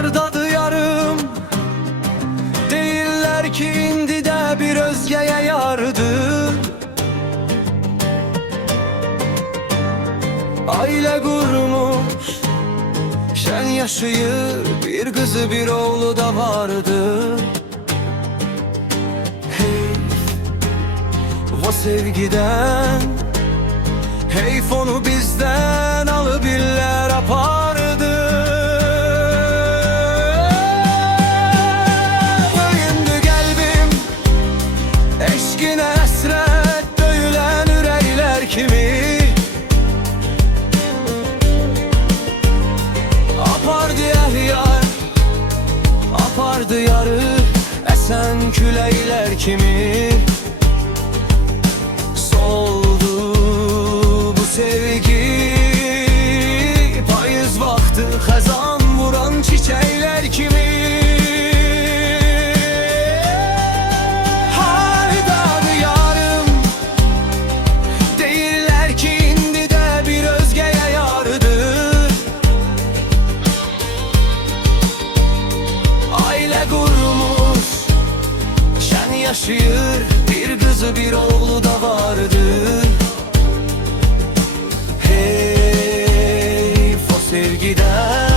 Hardadı yarım, deyirlər ki indi də bir özgəyə yardı. Ailə qurmuş, şən yaşayır, bir qızı bir oğlu da vardı. Heyf o sevgiden, heyf onu bizden alıp iller apardı. Öyündü qəlbim eşqinə əsrət, döyülən ürəklər kimi. Apardı yar, apardı yarı, esen küləklər kimi. Soldu bu sevgi, payız vaxtı xəzan vuran çiçəklər kimi. Hardadı yarım, deyirlər ki indi də bir özgəyə yardı. Ailə qurmuş, şən yaşayır, bir qızı bir oğlu da vardı. Heyf o sevgiden,